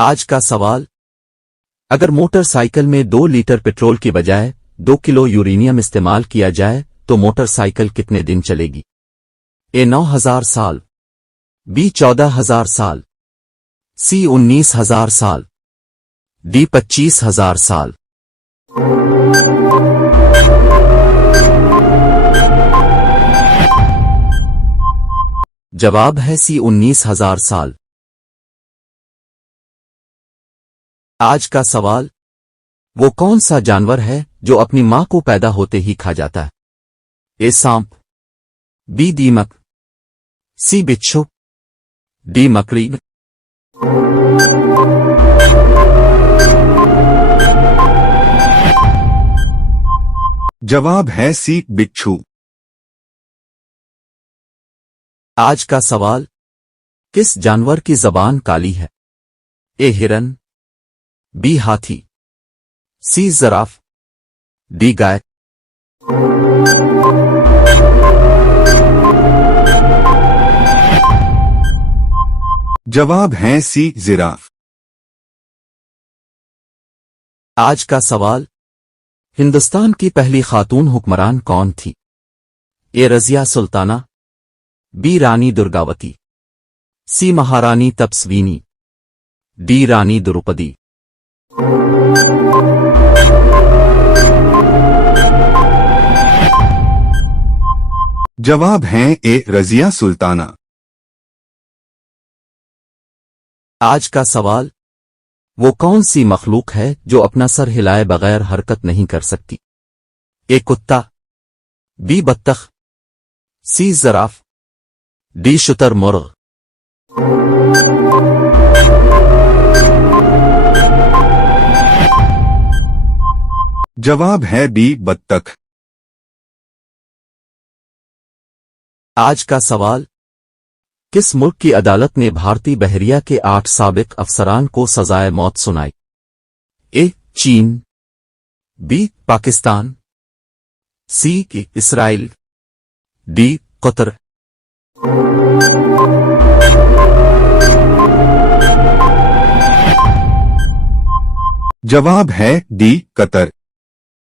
आज का सवाल, अगर मोटरसाइकिल में 2 लीटर पेट्रोल की बजाय 2 किलो यूरेनियम इस्तेमाल किया जाए तो मोटरसाइकिल कितने दिन चलेगी? ए 9,000 साल, बी 14,000 साल, सी 19,000 साल, डी 25,000 साल। जवाब है सी 19,000 साल। आज का सवाल, वो कौन सा जानवर है जो अपनी मां को पैदा होते ही खा जाता है? ए सांप, बी दीमक, सी बिच्छू, डी मकड़ी। जवाब है सी बिच्छू। आज का सवाल, किस जानवर की जबान काली है? ए हिरन, बी हाथी, सी जिराफ, डी गाय। जवाब है सी जिराफ। आज का सवाल, हिंदुस्तान की पहली खातून हुक्मरान कौन थी? ए रजिया सुल्ताना, बी रानी दुर्गावती, सी महारानी तपस्विनी, डी रानी द्रौपदी। जवाब है ए रजिया सुल्ताना। आज का सवाल, वो कौन सी मखलूक है जो अपना सर हिलाए बगैर हरकत नहीं कर सकती? ए कुत्ता, बी बत्तख, सी जिराफ, डी शुतुरमुर्ग। जवाब है बी बत्तख। आज का सवाल, किस मुल्क की अदालत ने भारतीय बहरिया के 8 साबिक अफसरान को सजाए मौत सुनाई? ए चीन, बी पाकिस्तान, सी इसराइल, डी कतर। जवाब है डी कतर।